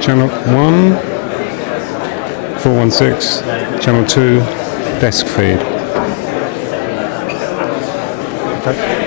Channel 1, 416, Channel 2, desk feed. Okay.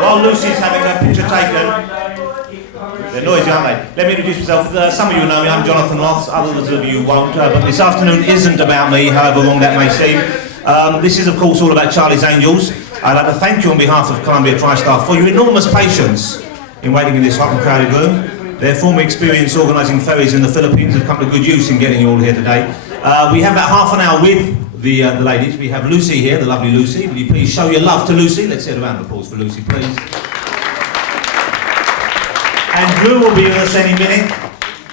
While Lucy's having her picture taken, they're noisy, aren't they? Let me introduce myself. Some of you know me, I'm Jonathon Ross, others of you won't, but this afternoon isn't about me, however wrong that may seem. This is of course all about Charlie's Angels. I'd like to thank you on behalf of Columbia TriStar for your enormous patience in waiting in this hot and crowded room. Their former experience organising ferries in the Philippines have come to good use in getting you all here today. We have about half an hour with the ladies. We have Lucy here, the lovely Lucy. Will you please show your love to Lucy? Let's hear a round of applause for Lucy, please. And Drew will be with us any minute.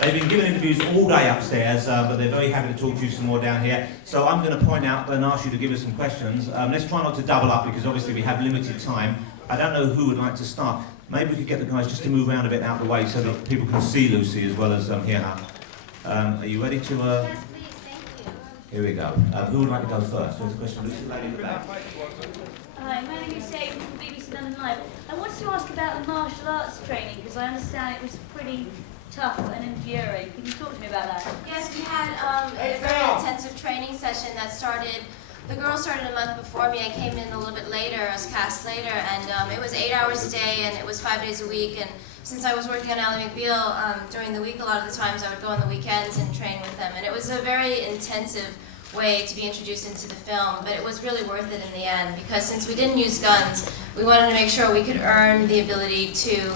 They've been giving interviews all day upstairs, but they're very happy to talk to you some more down here. So I'm going to point out and ask you to give us some questions. Let's try not to double up because obviously we have limited time. I don't know who would like to start. Maybe we could get the guys just to move around a bit out of the way so that people can see Lucy as well as hear her. Are you ready to... Yes, please, thank you. Here we go. Who would like to go first? There's a question for Lucy, lady in the back. Hi, my name is Jane from BBC London Live. I wanted to ask about the martial arts training because I understand it was pretty tough and enduring. Can you talk to me about that? Yes, we had a very intensive training session that started. The girls started a month before me. I came in a little bit later, I was cast later, and it was 8 hours a day and it was 5 days a week. And since I was working on Ally McBeal during the week, a lot of the times I would go on the weekends and train with them. And it was a very intensive way to be introduced into the film, but it was really worth it in the end because since we didn't use guns, we wanted to make sure we could earn the ability to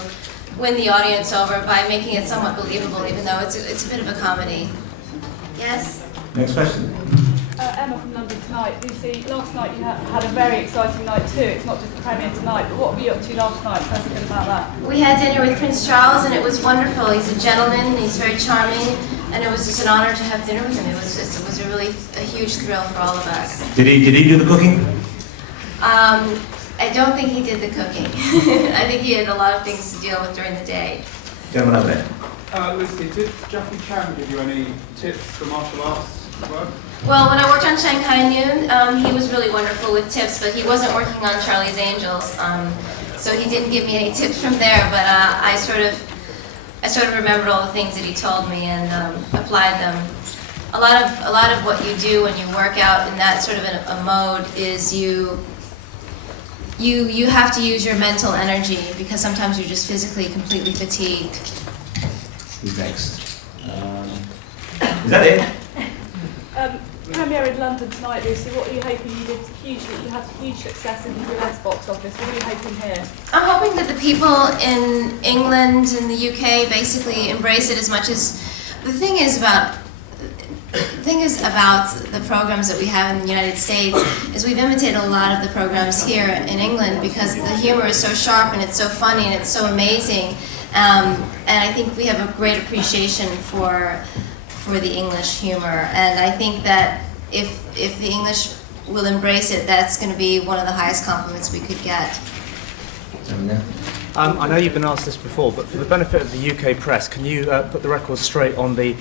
win the audience over by making it somewhat believable, even though it's a bit of a comedy. Yes? Next question. Emma from London Tonight. Lucy, last night you had a very exciting night too. It's not just the premiere tonight, but what were you up to last night? Tell us a bit about that. We had dinner with Prince Charles and it was wonderful. He's a gentleman, he's very charming, and it was just an honor to have dinner with him. It was a huge thrill for all of us. Did he do the cooking? I don't think he did the cooking. I think he had a lot of things to deal with during the day. Gentleman over there. Lucy, did Jackie Chan give you any tips for martial arts work? Well, when I worked on Shanghai Noon, he was really wonderful with tips, but he wasn't working on Charlie's Angels, so he didn't give me any tips from there. But I sort of remembered all the things that he told me and applied them. A lot of what you do when you work out in that sort of a mode is you have to use your mental energy because sometimes you're just physically completely fatigued. Who's next? Is that it? Premiere in London tonight, Lucy. What are you hoping? You had huge success in the US box office. What are you hoping here? I'm hoping that the people in England and the UK basically embrace it as much as the thing is about the programs that we have in the United States is we've imitated a lot of the programs here in England because the humor is so sharp and it's so funny and it's so amazing, and I think we have a great appreciation for the English humor, and I think that if the English will embrace it, that's going to be one of the highest compliments we could get. I know you've been asked this before, but for the benefit of the UK press, can you put the record straight on the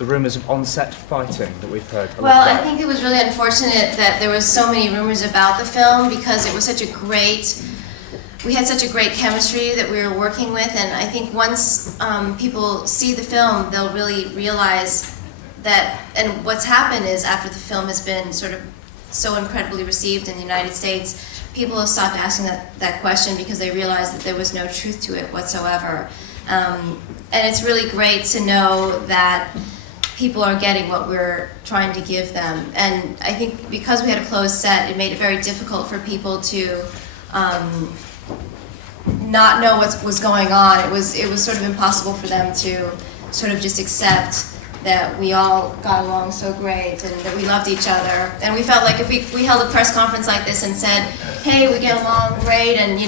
rumours of on-set fighting that we've heard? Well, I think it was really unfortunate that there was so many rumours about the film because it was we had such a great chemistry that we were working with, and I think once people see the film, they'll really realize and what's happened is after the film has been sort of so incredibly received in the United States, people have stopped asking that question because they realized that there was no truth to it whatsoever. And it's really great to know that people are getting what we're trying to give them. And I think because we had a closed set, it made it very difficult for people to not know what was going on. It was sort of impossible for them to sort of just accept that we all got along so great and that we loved each other. And we felt like if we held a press conference like this and said, hey, we get along great, and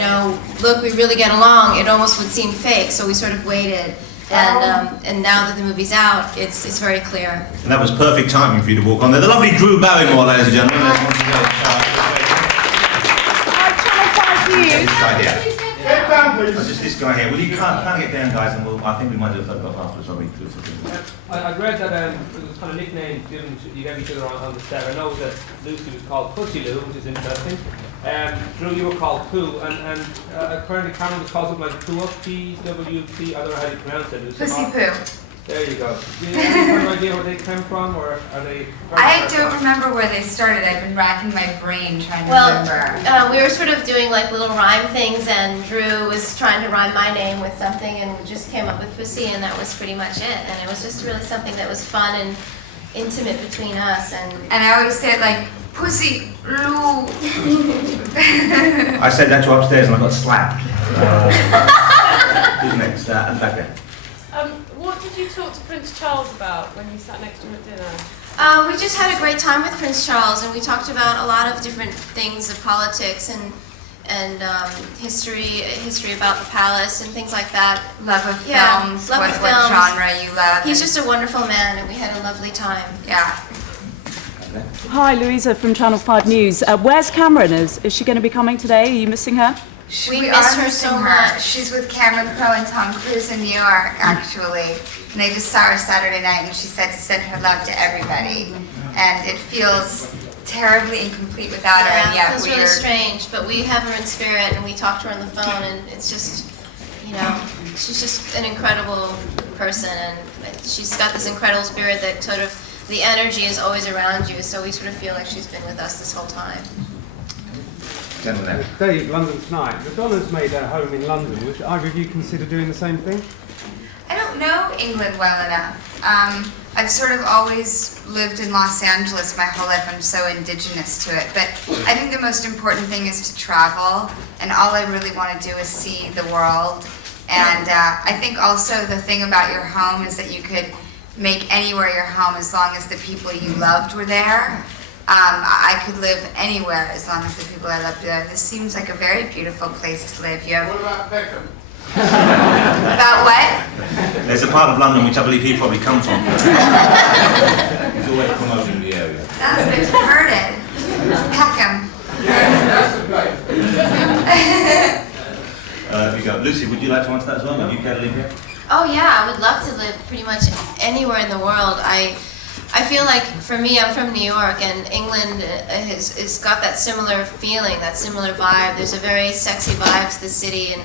look, we really get along, it almost would seem fake. So we sort of waited. And now that the movie's out, it's very clear. And that was perfect timing for you to walk on there. The lovely Drew Barrymore, ladies and gentlemen. Get down, please. Just this guy here. Will you kind of get down, guys, and I think we might do a photograph afterwards. I read that it was kind of nicknames given you gave each other on the set. I know that Lucy was called Pussy Lou, which is interesting. Drew, you were called Pooh, and apparently Cameron was called something like Pooh Up, P-W-P, I don't know how you pronounce it. Pussy Poo. There you go. Do you have any idea where they came from, or are they... I don't remember where they started. I've been racking my brain trying to remember. We were sort of doing like little rhyme things, and Drew was trying to rhyme my name with something, and just came up with Pussy, and that was pretty much it. And it was just really something that was fun and intimate between us. And I always say it like, Pussy Lou. I said that to upstairs and I got slapped. Who's next? Back there. What did you talk to Prince Charles about when you sat next to him at dinner? We just had a great time with Prince Charles, and we talked about a lot of different things of politics and history about the palace and things like that. Love of films, what genre you love. He's just a wonderful man, and we had a lovely time. Yeah. Hi, Louisa from Channel 5 News. Where's Cameron? Is she going to be coming today? Are you missing her? We miss her so much. She's with Cameron Crowe and Tom Cruise in New York, actually. And I just saw her Saturday night, and she said to send her love to everybody. And it feels terribly incomplete without her, and yet it feels really strange, but we have her in spirit, and we talk to her on the phone, and it's just, she's just an incredible person, and she's got this incredible spirit that sort of, the energy is always around you, so we sort of feel like she's been with us this whole time. Dave, London Tonight. Madonna's made her home in London. Would either of you consider doing the same thing? I don't know England well enough. I've sort of always lived in Los Angeles my whole life. I'm so indigenous to it. But I think the most important thing is to travel, and all I really want to do is see the world. And I think also the thing about your home is that you could make anywhere your home as long as the people you loved were there. I could live anywhere as long as the people I loved were there. This seems like a very beautiful place to live. What about Beckham? About what? There's a part of London which I believe he probably come from. He's always promoting the area. Sounds a bit perverted. Peckham. That's the place. There you go. Lucy, would you like to answer that as well? Would you care to live here? Oh yeah, I would love to live pretty much anywhere in the world. I feel like, for me, I'm from New York, and England has got that similar feeling, that similar vibe. There's a very sexy vibe to the city, and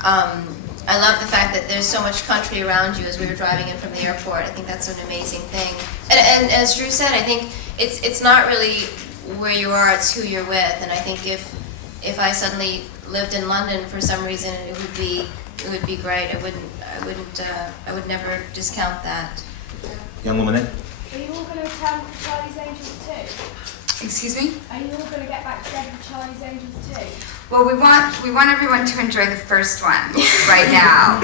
I love the fact that there's so much country around you as we were driving in from the airport. I think that's an amazing thing. And as Drew said, I think it's not really where you are, it's who you're with. And I think if I suddenly lived in London for some reason, it would be great. I would never discount that. Young woman there. Are you all going to attend for Charlie's Angels too? Excuse me? Are you all going to get back together for Charlie's Angels too? Well, we want everyone to enjoy the first one right now,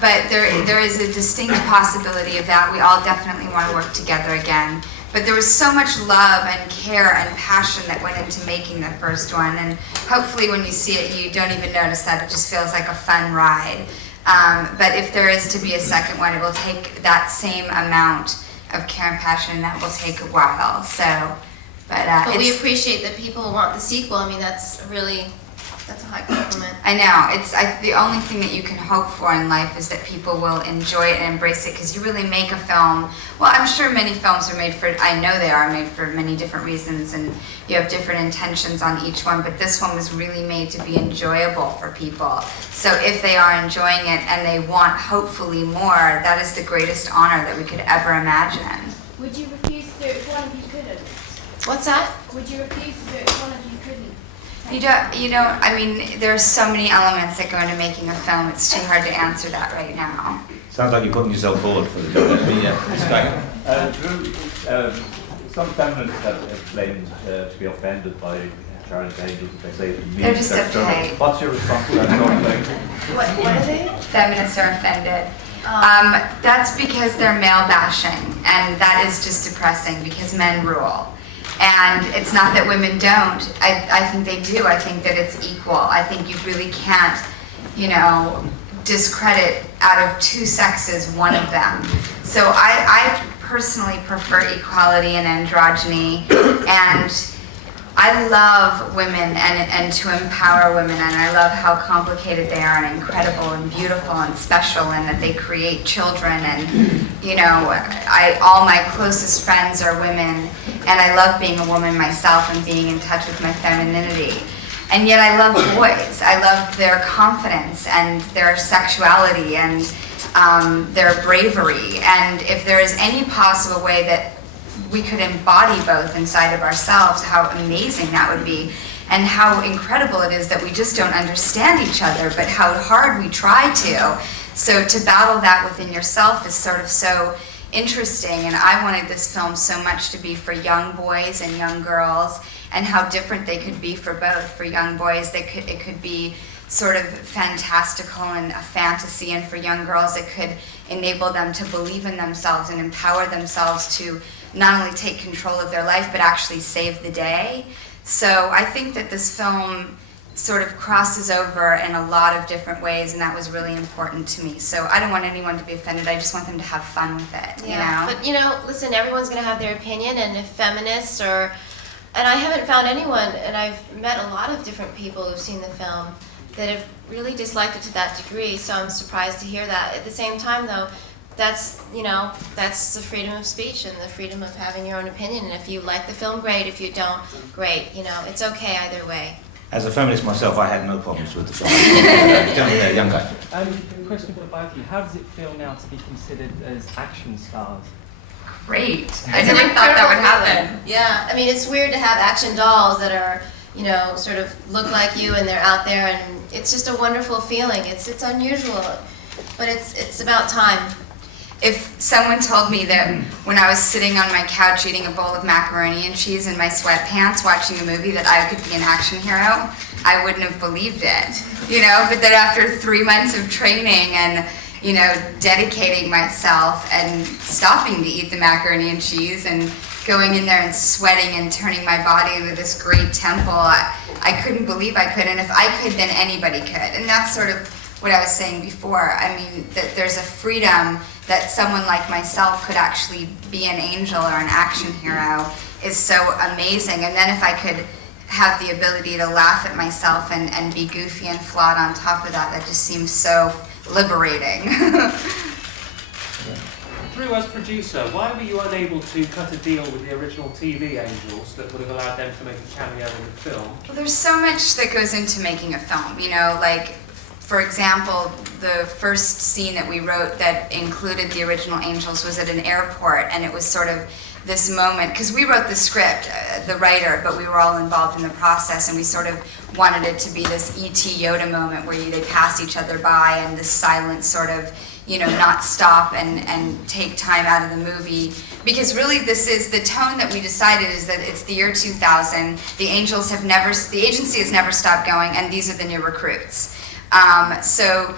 but there is a distinct possibility of that. We all definitely want to work together again. But there was so much love and care and passion that went into making the first one, and hopefully when you see it, you don't even notice that. It just feels like a fun ride. But if there is to be a second one, it will take that same amount of care and passion, and that will take a while. So, but we appreciate that people want the sequel. I mean, that's That's a high compliment. I know. The only thing that you can hope for in life is that people will enjoy it and embrace it, because you really make a film. Well, I'm sure many films are made for, I know they are made for many different reasons, and you have different intentions on each one, but this one was really made to be enjoyable for people. So if they are enjoying it and they want hopefully more, that is the greatest honor that we could ever imagine. Would you refuse to do it if one of you couldn't? What's that? Would you refuse to do it if one of you couldn't? You don't, I mean, there are so many elements that go into making a film, it's too hard to answer that right now. Sounds like you're putting yourself forward for the job. Yeah, it's great. Drew, some feminists have claimed to be offended by Charlie's Angels. They say it means They're just uptight. What's your response to that sort of thing? What are they? Feminists are offended. That's because they're male bashing, and that is just depressing because men rule. And it's not that women don't. I think they do. I think that it's equal. I think you really can't, discredit out of two sexes one of them. So I personally prefer equality and androgyny, and I love women and to empower women, and I love how complicated they are and incredible and beautiful and special, and that they create children, and all my closest friends are women, and I love being a woman myself and being in touch with my femininity. And yet I love boys. I love their confidence and their sexuality and their bravery, and if there is any possible way that we could embody both inside of ourselves, how amazing that would be, and how incredible it is that we just don't understand each other, but how hard we try to. So to battle that within yourself is sort of so interesting, and I wanted this film so much to be for young boys and young girls, and how different they could be for both. For young boys, it could be sort of fantastical and a fantasy, and for young girls it could enable them to believe in themselves and empower themselves to not only take control of their life, but actually save the day. So I think that this film sort of crosses over in a lot of different ways, and that was really important to me. So I don't want anyone to be offended, I just want them to have fun with it, But listen, everyone's gonna have their opinion, and if feminists and I haven't found anyone, and I've met a lot of different people who've seen the film that have really disliked it to that degree, so I'm surprised to hear that. At the same time though, that's the freedom of speech and the freedom of having your own opinion, and if you like the film, great. If you don't, great. It's okay either way. As a feminist myself, I had no problems with the film. Young guy. Question for both of you. How does it feel now to be considered as action stars? Great. I never thought that would happen. Yeah, I mean, it's weird to have action dolls that are, sort of look like you, and they're out there, and it's just a wonderful feeling. It's unusual, but it's about time. If someone told me that when I was sitting on my couch eating a bowl of macaroni and cheese in my sweatpants watching a movie that I could be an action hero, I wouldn't have believed it. But that after 3 months of training and dedicating myself and stopping to eat the macaroni and cheese and going in there and sweating and turning my body into this great temple, I couldn't believe I could. And if I could, then anybody could. And that's sort of what I was saying before. I mean, that there's a freedom that someone like myself could actually be an angel or an action hero is so amazing. And then if I could have the ability to laugh at myself and be goofy and flawed on top of that just seems so liberating. Drew, as producer, why were you unable to cut a deal with the original TV Angels that would have allowed them to make a cameo in the film? Well, there's so much that goes into making a film, for example, the first scene that we wrote that included the original Angels was at an airport, and it was sort of this moment, because we wrote the script, the writer, but we were all involved in the process, and we sort of wanted it to be this E.T. Yoda moment where they pass each other by, and this silence sort of, not stop and take time out of the movie. Because really this is, the tone that we decided is that it's the year 2000, the agency has never stopped going, and these are the new recruits. So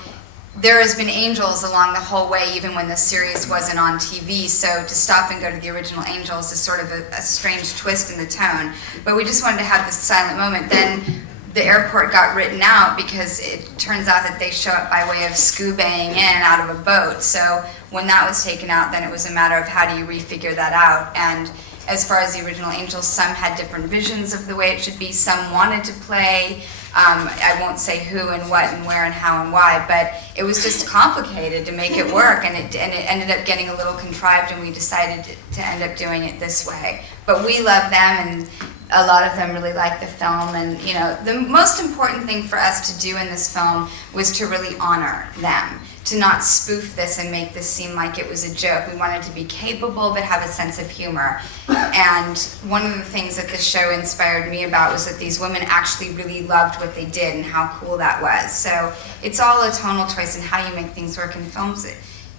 there has been Angels along the whole way, even when the series wasn't on TV, so to stop and go to the original Angels is sort of a strange twist in the tone. But we just wanted to have this silent moment. Then the airport got written out because it turns out that they show up by way of scubaing in and out of a boat. So when that was taken out, then it was a matter of how do you refigure that out. And as far as the original Angels, some had different visions of the way it should be. Some wanted to play I won't say who and what and where and how and why, but it was just complicated to make it work, and it ended up getting a little contrived, and we decided to end up doing it this way. But we love them, and a lot of them really like the film, and you know, the most important thing for us to do in this film was to really honor them, to not spoof this and make this seem like it was a joke. We wanted to be capable but have a sense of humor. And one of the things that the show inspired me about was that these women actually really loved what they did and how cool that was. So it's all a tonal choice in how you make things work in films.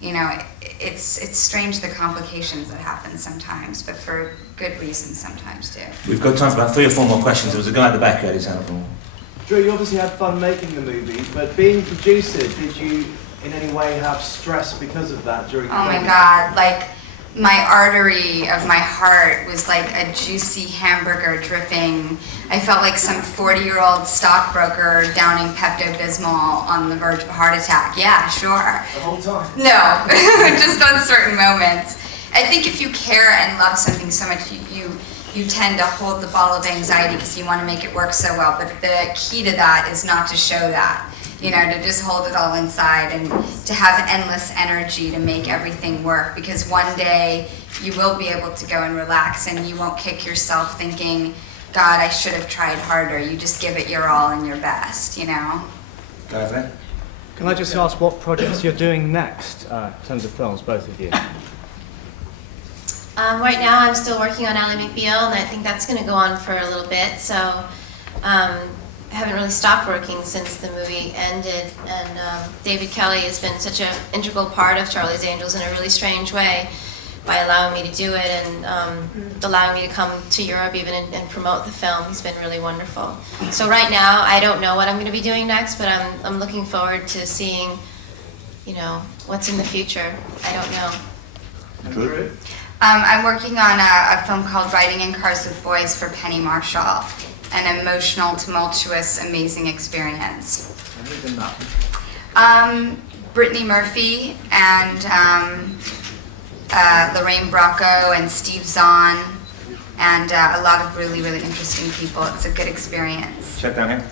You know, it's strange the complications that happen sometimes, but for good reasons sometimes too. We've got time for about 3 or 4 more questions. There was a guy at the back who had his hand up. Drew, you obviously had fun making the movie, but being producer, did you in any way have stress because of that during the Oh my God, like my artery of my heart was like a juicy hamburger dripping. I felt like some 40-year-old stockbroker downing Pepto-Bismol on the verge of a heart attack. Yeah, sure. The whole time? No, just on certain moments. I think if you care and love something so much, you tend to hold the ball of anxiety because you want to make it work so well. But the key to that is not to show that. You know, to just hold it all inside and to have endless energy to make everything work, because one day you will be able to go and relax and you won't kick yourself thinking, God, I should have tried harder. You just give it your all and your best, you know? Go for it. Can I just ask what projects you're doing next in terms of films, both of you? Right now I'm still working on Ally McBeal, and I think that's going to go on for a little bit, so I haven't really stopped working since the movie ended, and David Kelly has been such an integral part of Charlie's Angels in a really strange way by allowing me to do it and allowing me to come to Europe even and promote the film. He's been really wonderful. So right now I don't know what I'm going to be doing next, but I'm looking forward to seeing, you know, what's in the future. I don't know. Drew? I'm working on a film called Riding in Cars with Boys for Penny Marshall. An emotional, tumultuous, amazing experience. Brittany Murphy and Lorraine Bracco and Steve Zahn and a lot of really, really interesting people. It's a good experience. Check down here.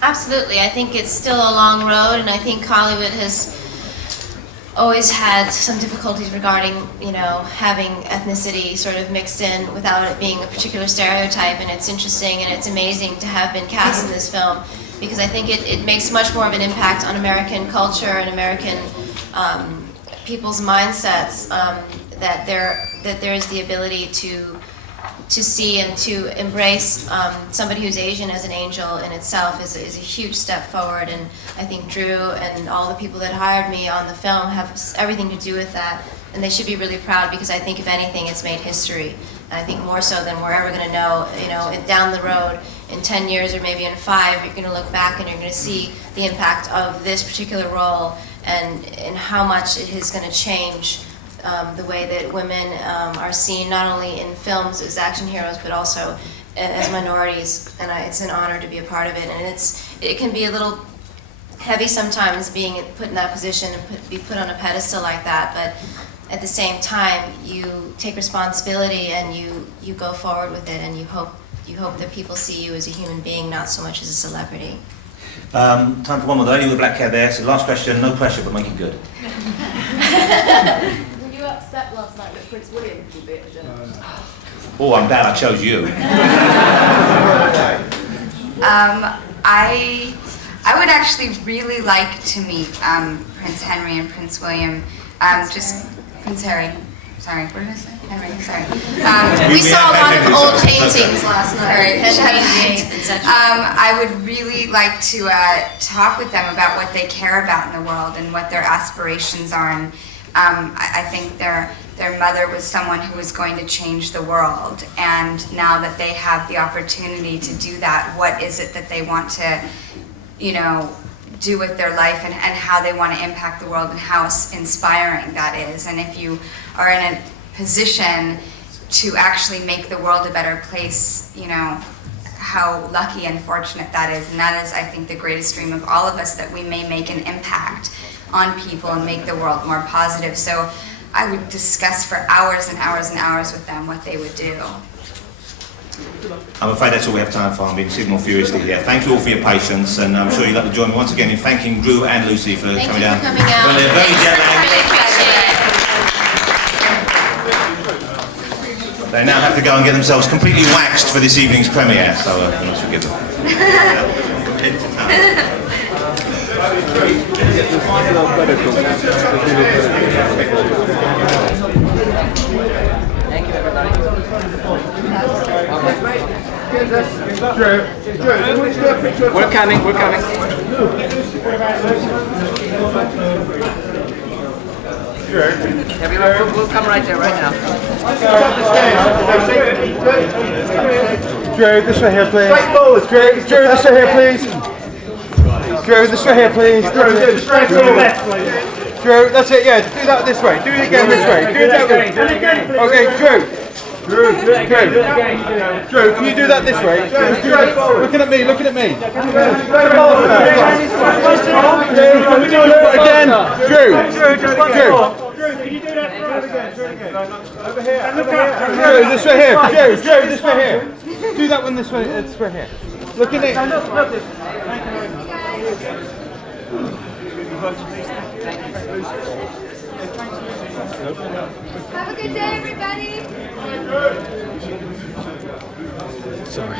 Absolutely. I think it's still a long road, and I think Hollywood has always had some difficulties regarding, you know, having ethnicity sort of mixed in without it being a particular stereotype, and it's interesting and it's amazing to have been cast in this film because I think it makes much more of an impact on American culture and American people's mindsets, that there is the ability to see and to embrace somebody who's Asian as an angel in itself is a huge step forward, and I think Drew and all the people that hired me on the film have everything to do with that, and they should be really proud because I think if anything it's made history, and I think more so than we're ever going to know, you know, down the road in 10 years or maybe in 5 you're going to look back and you're going to see the impact of this particular role and how much it is going to change the way that women are seen not only in films as action heroes but also as minorities, and it's an honor to be a part of it. And it can be a little heavy sometimes being put in that position and be put on a pedestal like that, but at the same time you take responsibility and you go forward with it, and you hope that people see you as a human being, not so much as a celebrity. Time for one more. The lady with the black hair there. So last question, no pressure, but make it good. Were you upset last night that Prince William would be at the dinner? Oh, I'm glad I chose you. I would actually really like to meet Prince Henry and Prince William. Just Prince Harry. Sorry, what did I say? Henry, sorry. We saw a lot of old paintings last night. I would really like to talk with them about what they care about in the world and what their aspirations are. And I think their mother was someone who was going to change the world. And now that they have the opportunity to do that, what is it that they want to, you know, do with their life, and how they want to impact the world and how inspiring that is. And if you are in a position to actually make the world a better place, you know, how lucky and fortunate that is. And that is, I think, the greatest dream of all of us, that we may make an impact on people and make the world more positive. So I would discuss for hours and hours and hours with them what they would do. I'm afraid that's all we have time for. I'm being signalled furiously here. Thank you all for your patience, and I'm sure you'd like to join me once again in thanking Drew and Lucy for Thank coming you down. for coming out. Well, they're very jet lagged. Really appreciate it. They now have to go and get themselves completely waxed for this evening's premiere, so you must forgive them. Thank you, everybody. We're coming, we're coming. We'll come right there, right now. Drew, this way here, please. Drew, this way here, please. Drew, this way here, please. Straight to the left, please. Drew, that's it, yeah. Do that this way. Do it again this way. Do it that way. Okay, Drew. Drew, can you do that this way? Looking at me, looking at me. Again, Drew. Can you do that again? Over here. Drew, this way here. Drew, this way here. Do that one this way here. Look at it. Have a good day, everybody.